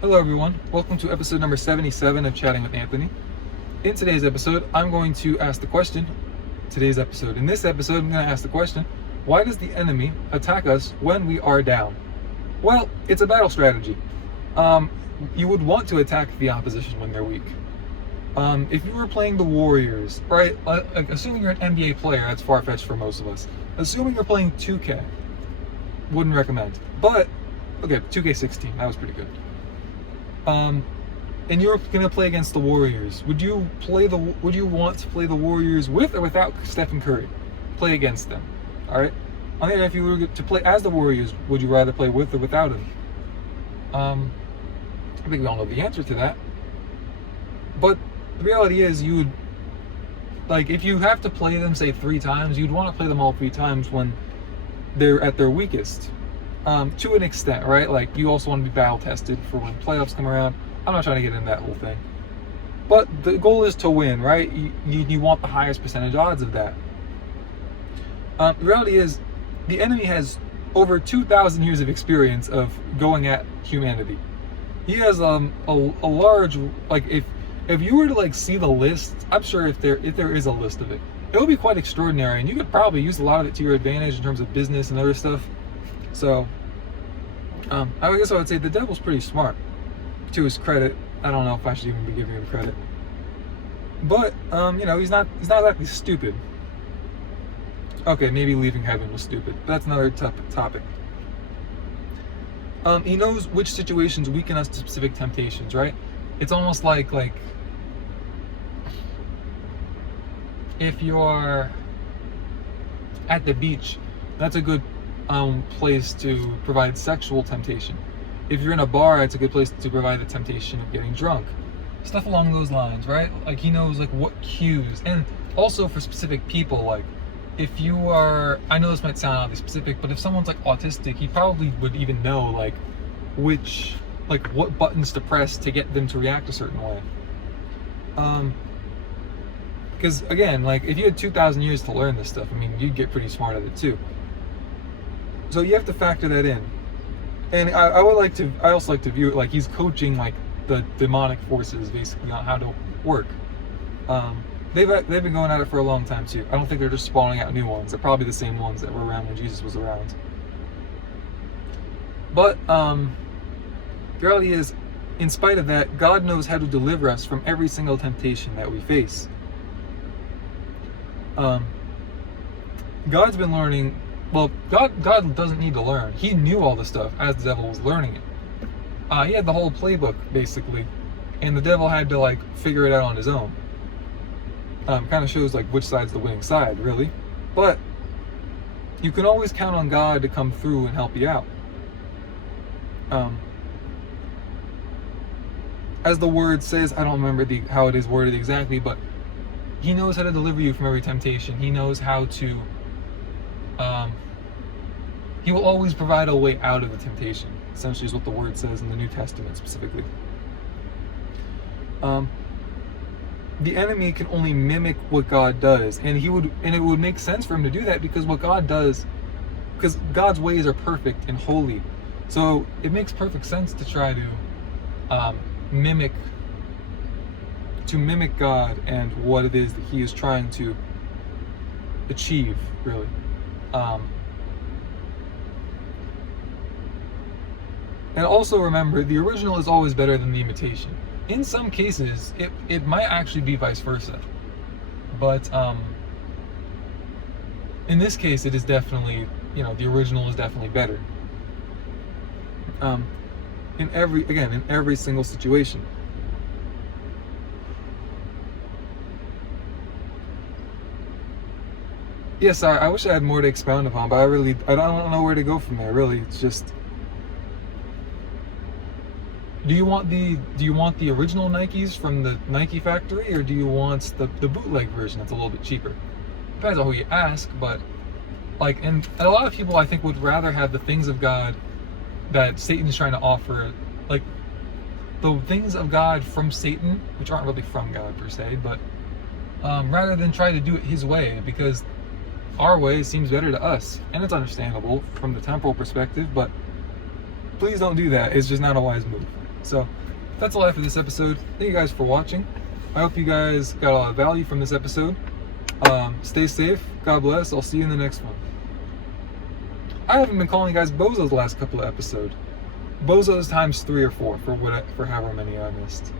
Hello everyone, welcome to episode number 77 of Chatting with Anthony. In today's episode, I'm going to ask the question, in this episode, I'm going to ask the question, why does the enemy attack us when we are down? Well, it's a battle strategy. You would want to attack the opposition when they're weak. If you were playing the Warriors, right, like assuming you're an NBA player, that's far-fetched for most of us. Assuming you're playing 2K, wouldn't recommend. But, okay, 2K16, that was pretty good. And you're gonna play against the Warriors. Would you want to play the Warriors with or without Stephen Curry? Play against them. Alright? On the other hand, if you were to play as the Warriors, would you rather play with or without him? I think we all know the answer to that. But the reality is if you have to play them, say 3 times, you'd want to play them all 3 times when they're at their weakest. To an extent, right? Like, you also want to be battle tested for when playoffs come around. I'm not trying to get into that whole thing. But the goal is to win, right? You want the highest percentage odds of that. The reality is, the enemy has over 2,000 years of experience of going at humanity. He has a large, like, if you were to see the list, I'm sure if there is a list of it, it would be quite extraordinary, and you could probably use a lot of it to your advantage in terms of business and other stuff. So, I guess I would say the devil's pretty smart, to his credit. I don't know if I should even be giving him credit, but he's not exactly stupid. Okay, maybe leaving heaven was stupid, but that's another topic. He knows which situations weaken us to specific temptations, right? It's almost like if you're at the beach, that's a good place to provide sexual temptation. If you're in a bar, it's a good place to provide the temptation of getting drunk. Stuff along those lines, right? Like, he knows what cues, and also for specific people, like if you are, I know this might sound oddly specific, but if someone's autistic, he probably would even know what buttons to press to get them to react a certain way. Because again, if you had 2,000 years to learn this stuff, you'd get pretty smart at it too. So you have to factor that in. And I also like to view it like he's coaching the demonic forces basically on how to work. They've been going at it for a long time too. I don't think they're just spawning out new ones. They're probably the same ones that were around when Jesus was around. But the reality is, in spite of that, God knows how to deliver us from every single temptation that we face. God's been learning. Well, God doesn't need to learn. He knew all this stuff as the devil was learning it. He had the whole playbook, basically, and the devil had to figure it out on his own. Kind of shows which side's the winning side, really. But you can always count on God to come through and help you out. As the word says, I don't remember how it is worded exactly, but he knows how to deliver you from every temptation. He knows how to he will always provide a way out of the temptation, essentially is what the word says in the New Testament specifically. The enemy can only mimic what God does, and it would make sense for him to do that because God's ways are perfect and holy. So it makes perfect sense to try to mimic God and what it is that he is trying to achieve, really. And also remember, the original is always better than the imitation. In some cases, it might actually be vice versa. But in this case, it is definitely, the original is definitely better. In every single situation. Yes, I wish I had more to expound upon, but I don't know where to go from there, really. It's just, do you want the original Nikes from the Nike factory, or do you want the bootleg version that's a little bit cheaper? Depends on who you ask, but and a lot of people, I think, would rather have the things of God that Satan's trying to offer, the things of God from Satan, which aren't really from God per se, but rather than try to do it his way, because our way seems better to us, and it's understandable from the temporal perspective, but please don't do that. It's just not a wise move. So that's all I have for this episode. Thank you guys for watching. I hope you guys got a lot of value from this episode. Stay safe. God bless. I'll see you in the next one. I haven't been calling you guys bozos the last couple of episodes. Bozos times 3 or 4 for however many I missed.